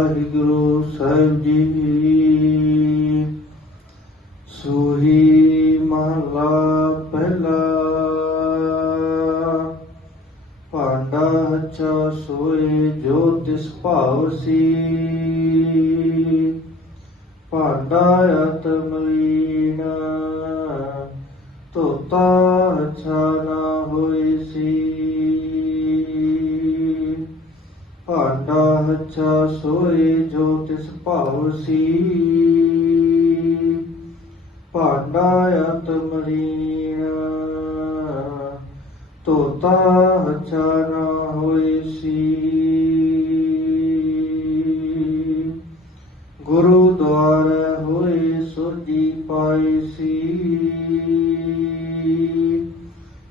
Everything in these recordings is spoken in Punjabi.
ਵਾਹਿਗੁਰੂ ਸਾਹਿਬ ਜੀ ਸੋਹੀ ਮਹਲਾ ਪਹਿਲਾ ਭਾਂਡਾ ਅੱਛਾ ਸੋਏ ਜੋ ਤਿਸ ਭਾਵ ਸੀ। ਭਾਂਡਾ ਆਤਮਲੀਨ ਤੋਤਾ ਅੱਛਾ ਭਾਂਡਾ ਅੱਛਾ ਸੋਏ ਜੋ ਤਿਸ ਭਾਵ ਸੀ। ਭਾਂਡਾ ਆਤਮਲੀਨ ਤੋਤਾ ਅੱਛਾ ਨਾ ਹੋਏ ਸੀ। ਗੁਰੂ ਦੁਆਰ ਹੋਏ ਸੁਰਜੀ ਪਾਈ ਸੀ।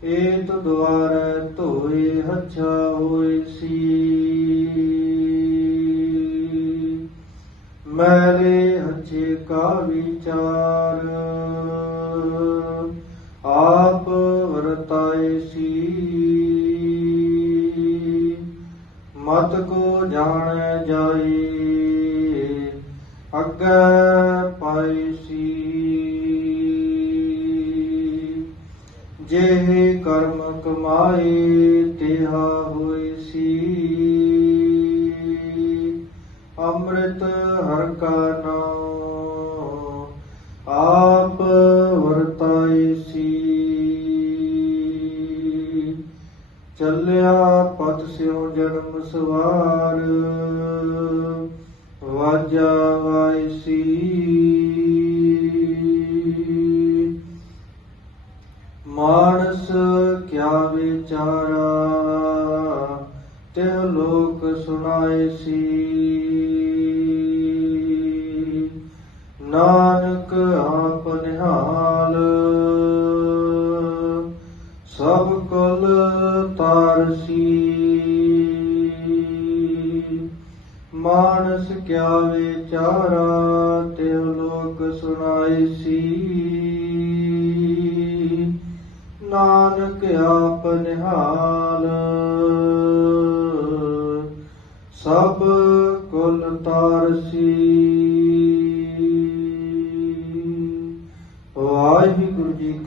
ਏਤ ਦੁਆਰ ਧੋਏ ਹੱਛਾ ਹੋਏ ਸੀ। ਮੈਲੇ ਹੱਛੇ ਕਾ ਵਿਚਾਰ। ਆਪ ਵਰਤਾਏ ਸੀ। ਮਤ ਕੋ ਜਾਣੈ ਜਾਈ ਅੱਗੇ ਪਾਈ ਸੀ। ਜੇ ਕਰਮ ਕਮਾਏ, ਤਿਹਾ ਅੰਮ੍ਰਿਤ ਹਰ ਕਾ ਨਾਮ, ਆਪ ਵਰਤਾਈ ਸੀ। ਚੱਲਿਆ ਪਤ ਸਿਉ ਜਨਮ ਸਵਾਰ, ਵਾਜਾ ਵਾਈ ਸੀ। ਮਾਨਸ ਕਿਆ ਵਿਚਾਰਾ ਤੇ ਲੋਕ ਸੁਣਾਏ ਸੀ। ਨਾਨਕ ਆਪ ਨਿਹਾਲ। ਸਭ ਕੁਲ ਤਾਰਸੀ। ਮਾਨਸ ਕਿਆ ਵਿਚਾਰਾ ਤੇ ਲੋਕ ਸੁਣਾਈ ਸੀ। ਨਾਨਕ ਆਪ ਨਿਹਾਲ। ਸਭ ਕੁਲ ਤਾਰਸੀ।